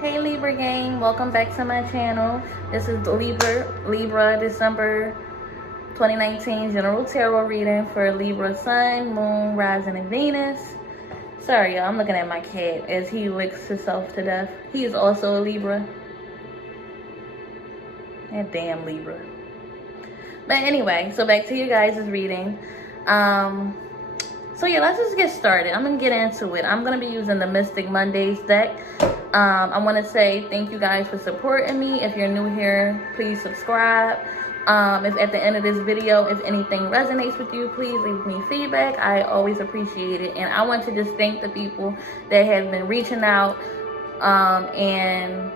Hey Libra gang, welcome back to my channel. This is the Libra December 2019 general tarot reading for Libra Sun, Moon, Rising, and Venus. Sorry y'all, I'm looking at my cat as he licks himself to death. He is also a Libra. That damn Libra. But anyway, so back to you guys' reading. So yeah, let's just get started. I'm gonna get into it. I'm gonna be using the Mystic Mondays deck. I want to say thank you guys for supporting me. If you're new here, please subscribe. If at the end of this video, if anything resonates with you, please leave me feedback. I always appreciate it. And I want to just thank the people that have been reaching out and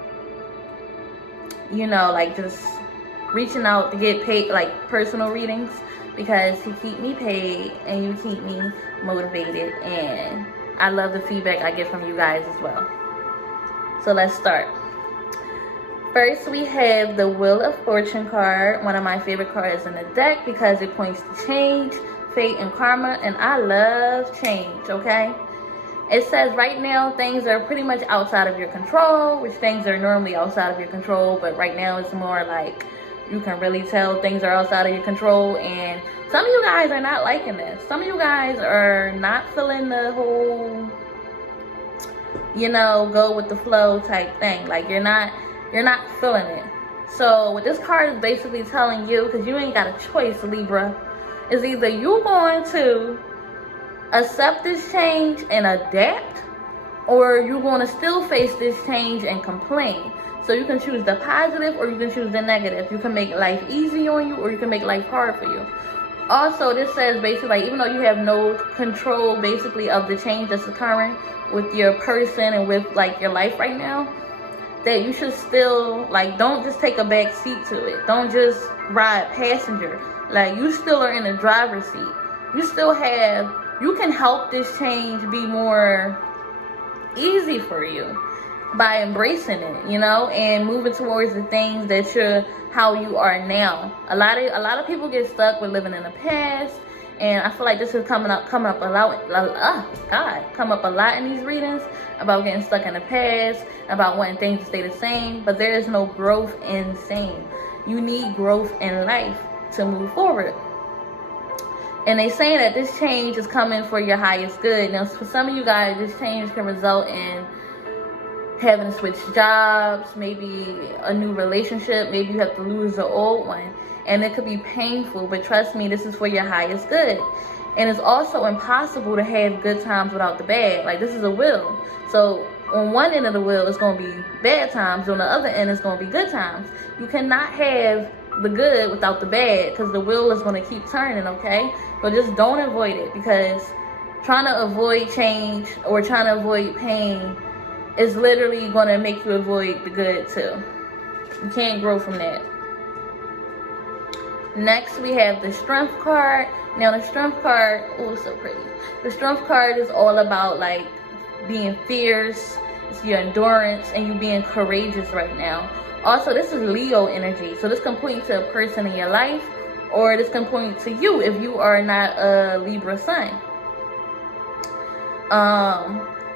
you know, like just reaching out to get paid, like personal readings, because you keep me paid and you keep me motivated, and I love the feedback I get from you guys as well. So let's start. First, we have the Wheel of Fortune card, one of my favorite cards in the deck because it points to change, fate, and karma, and I love change, okay? It says right now things are pretty much outside of your control, which things are normally outside of your control, but right now it's more like you can really tell things are outside of your control, and some of you guys are not liking this. Some of you guys are not feeling the whole, you know, go with the flow type thing. Like you're not feeling it. So what this card is basically telling you, because you ain't got a choice, Libra, is either you're going to accept this change and adapt, or you're going to still face this change and complain. So you can choose the positive or you can choose the negative. You can make life easy on you or you can make life hard for you. Also, this says basically, like, even though you have no control basically of the change that's occurring with your person and with like your life right now, that you should still, like, don't just take a back seat to it. Don't just ride passenger. Like, you still are in the driver's seat. You can help this change be more easy for you by embracing it, you know, and moving towards the things that you're, how you are now. A lot of people get stuck with living in the past, and I feel like this is come up a lot in these readings about getting stuck in the past, about wanting things to stay the same, but there is no growth in same. You need growth in life to move forward. And they saying that this change is coming for your highest good. Now, for some of you guys, this change can result in having to switch jobs, maybe a new relationship, maybe you have to lose the old one. And it could be painful, but trust me, this is for your highest good. And it's also impossible to have good times without the bad. Like, this is a wheel. So on one end of the wheel, it's going to be bad times. On the other end, it's going to be good times. You cannot have the good without the bad, because the wheel is going to keep turning, okay? So just don't avoid it, because trying to avoid change or trying to avoid pain is literally going to make you avoid the good too. You can't grow from that. Next, we have the Strength card. Now, the Strength card, oh, so pretty. The Strength card is all about, like, being fierce, it's your endurance, and you being courageous right now. Also, this is Leo energy, so this can point to a person in your life, or this can point to you if you are not a Libra Sun.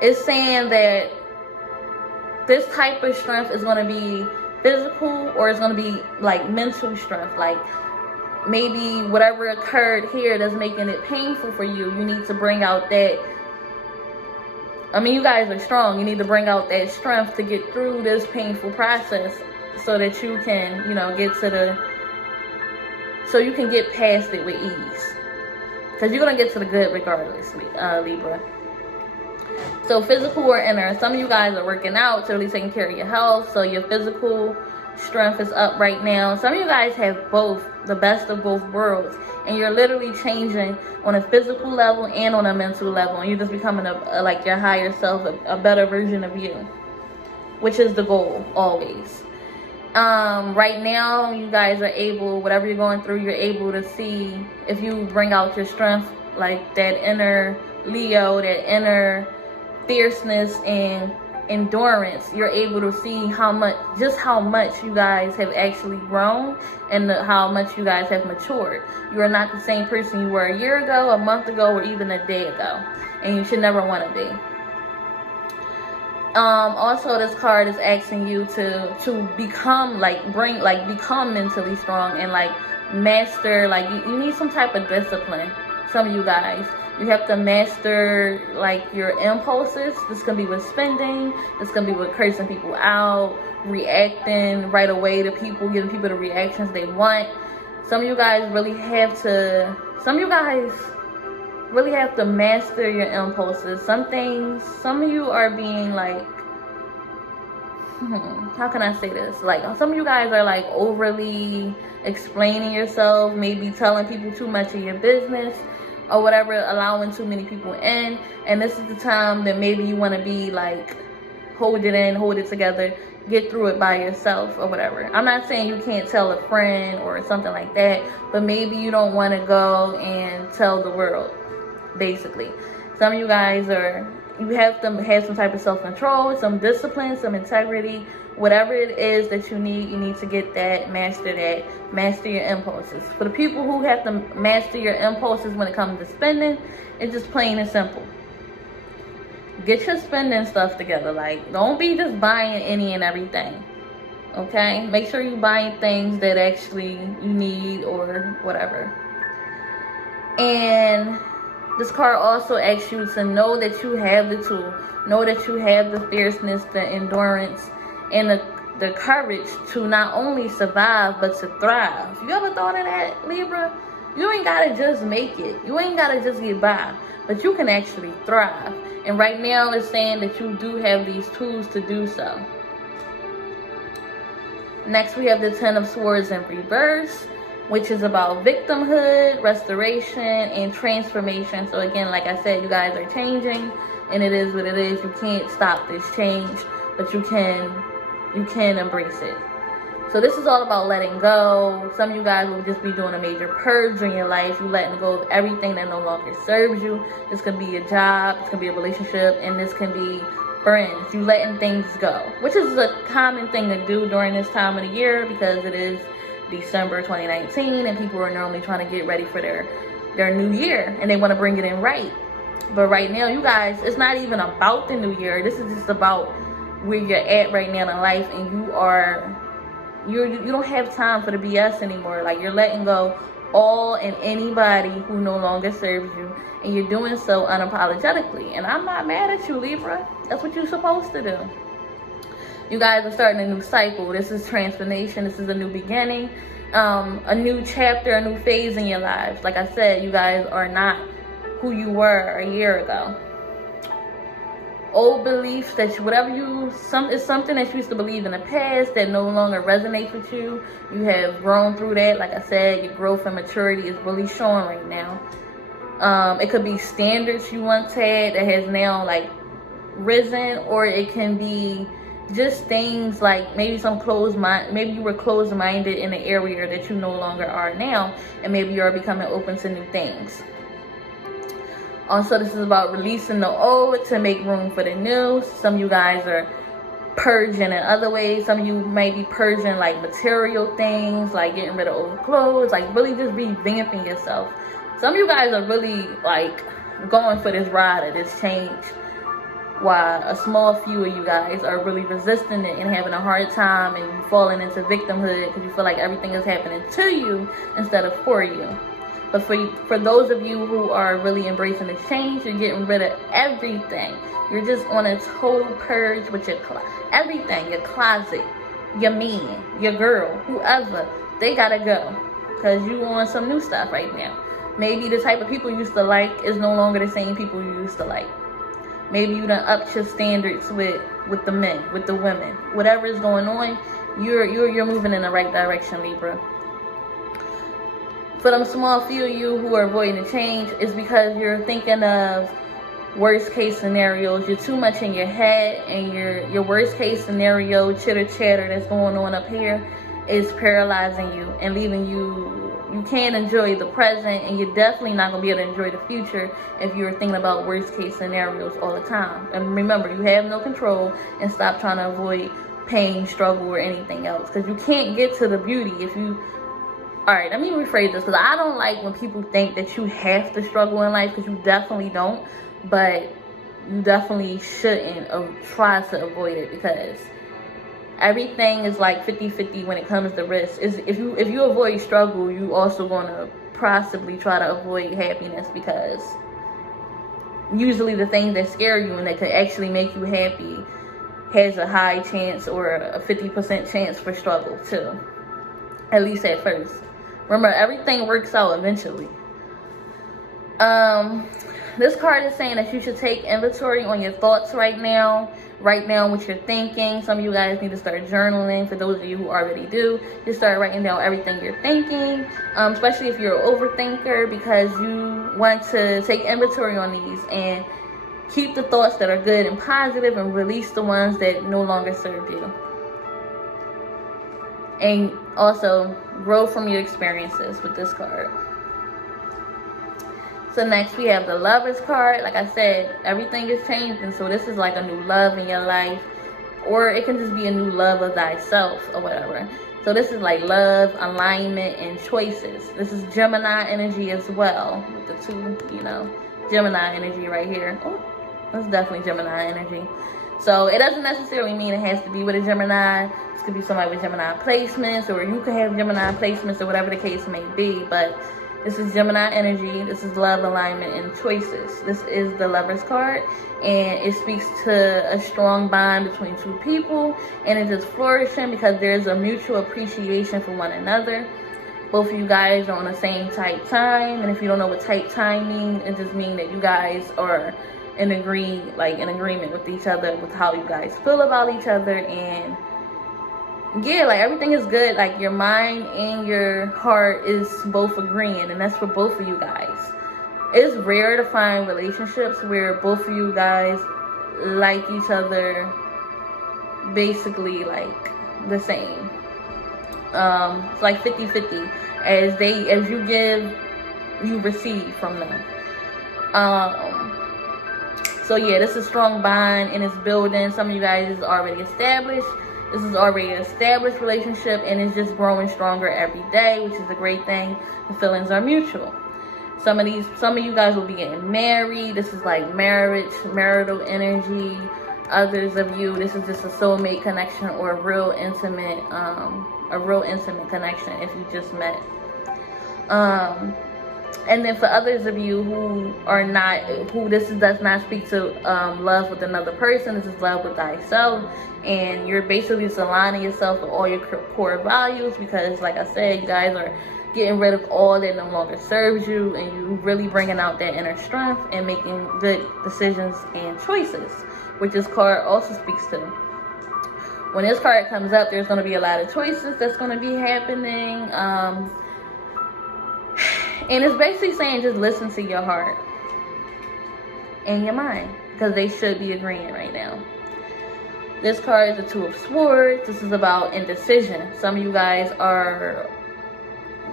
It's saying that this type of strength is going to be physical, or it's going to be like mental strength. Like, maybe whatever occurred here that's making it painful for you, you need to bring out that. I mean, you guys are strong. You need to bring out that strength to get through this painful process, so that you can, you know, so you can get past it with ease. Because you're going to get to the good regardless, Libra. So physical or inner. Some of you guys are working out, so really taking care of your health. So your physical strength is up right now. Some of you guys have both, the best of both worlds. And you're literally changing on a physical level and on a mental level. And you're just becoming like your higher self, a better version of you. Which is the goal, always. Right now, you guys are able, whatever you're going through, you're able to see, if you bring out your strength, like that inner Leo, that inner fierceness and endurance, you're able to see how much you guys have actually grown, and how much you guys have matured. You are not the same person you were a year ago, a month ago, or even a day ago, and you should never want to be. Also, this card is asking you to become become mentally strong and like master, like you need some type of discipline. Some of you guys, you have to master like your impulses. This can be with spending, this can be with cursing people out, reacting right away to people, giving people the reactions they want. Some of you guys really have to master your impulses. Some of you are being like, how can I say this? Like, some of you guys are like overly explaining yourself, maybe telling people too much of your business or whatever, allowing too many people in. And this is the time that maybe you want to be like, hold it in, hold it together, get through it by yourself or whatever. I'm not saying you can't tell a friend or something like that, but maybe you don't want to go and tell the world. Basically, some of you guys you have to have some type of self-control, some discipline, some integrity, whatever it is that you need to get that, master your impulses. For the people who have to master your impulses when it comes to spending, it's just plain and simple. Get your spending stuff together. Like, don't be just buying any and everything, okay? Make sure you're buying things that actually you need or whatever. And this card also asks you to know that you have the tool. Know that you have the fierceness, the endurance, and the courage to not only survive, but to thrive. You ever thought of that, Libra? You ain't got to just make it. You ain't got to just get by. But you can actually thrive. And right now it's saying that you do have these tools to do so. Next, we have the Ten of Swords in reverse, which is about victimhood, restoration, and transformation. So again, like I said, you guys are changing, and it is what it is. You can't stop this change, but you can embrace it. So this is all about letting go. Some of you guys will just be doing a major purge in your life. You letting go of everything that no longer serves you. This could be a job, this could be a relationship, and this can be friends. You letting things go, which is a common thing to do during this time of the year because it is December 2019 and people are normally trying to get ready for their new year and they want to bring it in right. But right now, you guys, it's not even about the new year. This is just about where you're at right now in life, and you don't have time for the BS anymore. Like, you're letting go all and anybody who no longer serves you, and you're doing so unapologetically. And I'm not mad at you, Libra. That's what you're supposed to do. You guys are starting a new cycle. This is transformation. This is a new beginning, a new chapter, a new phase in your lives. Like I said, you guys are not who you were a year ago. Old beliefs that it's something that you used to believe in the past that no longer resonates with you. You have grown through that. Like I said, your growth and maturity is really showing right now. It could be standards you once had that has now like risen, or it can be just things like maybe maybe you were closed-minded in an area that you no longer are now, and maybe you're becoming open to new things. Also, this is about releasing the old to make room for the new. Some of you guys are purging in other ways. Some of you may be purging like material things, like getting rid of old clothes, like really just revamping yourself. Some of you guys are really like going for this ride of this change, while a small few of you guys are really resisting it and having a hard time and falling into victimhood because you feel like everything is happening to you instead of for you. But for those of you who are really embracing the change, you're getting rid of everything. You're just on a total purge with your everything, your closet, your man, your girl, whoever. They gotta go because you on some new stuff right now. Maybe the type of people you used to like is no longer the same people you used to like. Maybe you done upped your standards with the men, with the women. Whatever is going on, you're moving in the right direction, Libra. For them small few of you who are avoiding the change, it's because you're thinking of worst case scenarios. You're too much in your head, and your worst case scenario chitter chatter that's going on up here is paralyzing you and leaving you can't enjoy the present, and you're definitely not going to be able to enjoy the future if you're thinking about worst case scenarios all the time. And remember, you have no control, and stop trying to avoid pain, struggle, or anything else, because you can't get to the beauty if you... Alright, let me rephrase this, because I don't like when people think that you have to struggle in life, because you definitely don't. But you definitely shouldn't try to avoid it, because everything is like 50-50 when it comes to risk. If you avoid struggle, you also going to possibly try to avoid happiness, because usually the things that scare you and that could actually make you happy has a high chance, or a 50% chance for struggle too, at least at first. Remember, everything works out eventually. This card is saying that you should take inventory on your thoughts right now. Write down what you're thinking. Some of you guys need to start journaling. For those of you who already do, just start writing down everything you're thinking, especially if you're an overthinker, because you want to take inventory on these and keep the thoughts that are good and positive, and release the ones that no longer serve you. And also grow from your experiences with this card. So next we have the Lovers card. Like I said, everything is changing. So this is like a new love in your life. Or it can just be a new love of thyself or whatever. So this is like love, alignment, and choices. This is Gemini energy as well. With the two, Gemini energy right here. Oh, that's definitely Gemini energy. So it doesn't necessarily mean it has to be with a Gemini. This could be somebody with Gemini placements, or you could have Gemini placements, or whatever the case may be. But this is Gemini energy. This is love, alignment, and choices. This is the Lovers card, and it speaks to a strong bond between two people, and it is flourishing because there's a mutual appreciation for one another. Both of you guys are on the same type time, and if you don't know what type time means, it just means that you guys are in agreement with each other, with how you guys feel about each other, and yeah, like everything is good. Like your mind and your heart is both agreeing, and that's for both of you guys. It's rare to find relationships where both of you guys like each other basically like the same. It's like 50-50. As you give, you receive from them. So yeah, this is a strong bond, and it's building. Some of you guys is already established. This is already an established relationship, and it's just growing stronger every day, which is a great thing. The feelings are mutual. Some of you guys will be getting married. This is like marriage, marital energy. Others of you, this is just a soulmate connection, or a real intimate connection if you just met. And then for others of you who does not speak to love with another person, this is love with thyself, and you're basically just aligning yourself with all your core values, because like I said, you guys are getting rid of all that no longer serves you, and you really bringing out that inner strength and making good decisions and choices, which this card also speaks to. When this card comes up, there's going to be a lot of choices that's going to be happening. And it's basically saying just listen to your heart and your mind, because they should be agreeing right now. This card is the Two of Swords. This is about indecision. Some of you guys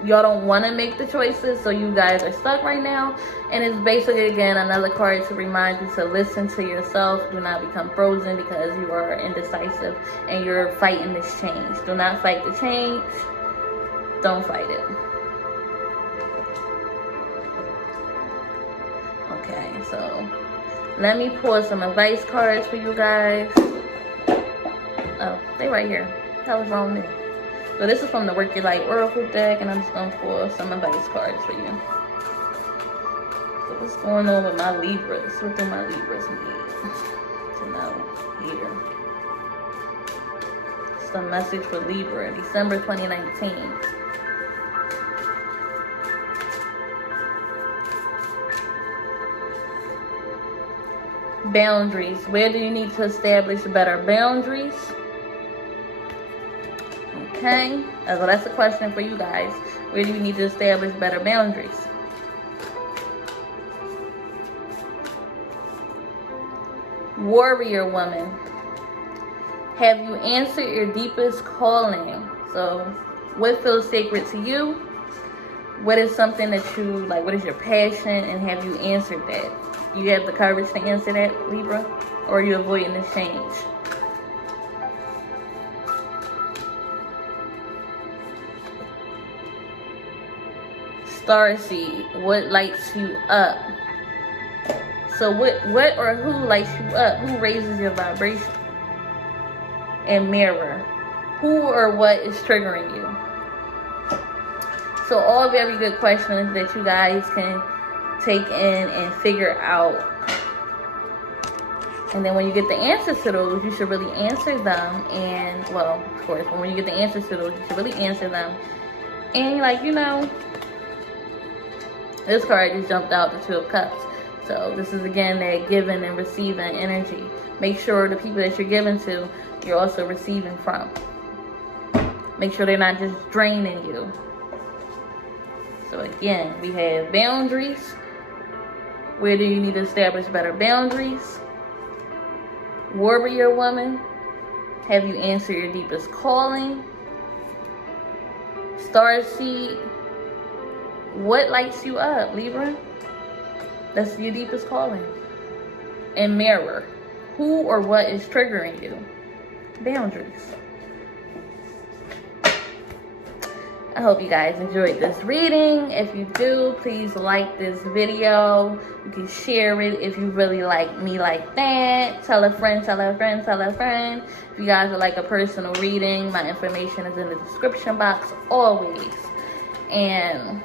y'all don't want to make the choices, so you guys are stuck right now. And it's basically, again, another card to remind you to listen to yourself. Do not become frozen because you are indecisive and you're fighting this change. Do not fight the change. Don't fight it. Okay, so let me pull some advice cards for you guys. Oh, they right here. That was wrong with me. So this is from the Work Your Light Oracle deck, and I'm just going to pull some advice cards for you. So what's going on with my Libras? What do my Libras need to know here? It's a message for Libra, December 2019. Boundaries. Where do you need to establish better boundaries? Okay, well, that's a question for you guys. Where do you need to establish better boundaries? Warrior woman. Have you answered your deepest calling? So, what feels sacred to you? What is something that you like? What is your passion? And have you answered that? You have the courage to answer that, Libra? Or are you avoiding this change? Starseed, what lights you up? So what or who lights you up? Who raises your vibration? And mirror, who or what is triggering you? So all very good questions that you guys can take in and figure out. And then when you get the answers to those, you should really answer them. And, well, of course, when you get the answers to those, you should really answer them. And you're like, you know, this card just jumped out, the Two of Cups. So this is, again, that giving and receiving energy. Make sure the people that you're giving to, you're also receiving from. Make sure they're not just draining you. So, again, we have boundaries. Where do you need to establish better boundaries? Warrior woman, have you answered your deepest calling? Starseed, what lights you up, Libra? That's your deepest calling. And mirror, who or what is triggering you? Boundaries. I hope you guys enjoyed this reading. If you do, please like this video. You can share it if you really like me like that. Tell a friend, tell a friend, tell a friend. If you guys would like a personal reading, my information is in the description box always. And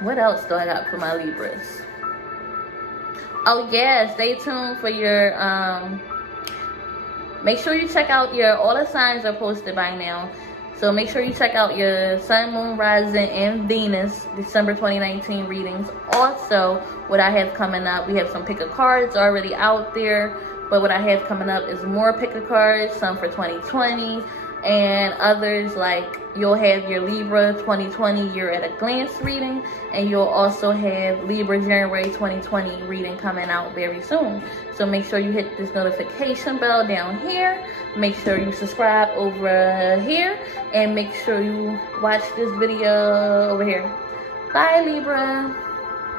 what else do I got for my Libras? Oh yeah, stay tuned for your make sure you check out all the signs are posted by now. So make sure you check out your Sun, Moon, Rising, and Venus December 2019 readings. Also, what I have coming up, we have some pick a cards already out there. But what I have coming up is more pick a cards, some for 2020. And others, like you'll have your Libra 2020 year at a glance reading. And you'll also have Libra January 2020 reading coming out very soon. So make sure you hit this notification bell down here. Make sure you subscribe over here. And make sure you watch this video over here. Bye, Libra.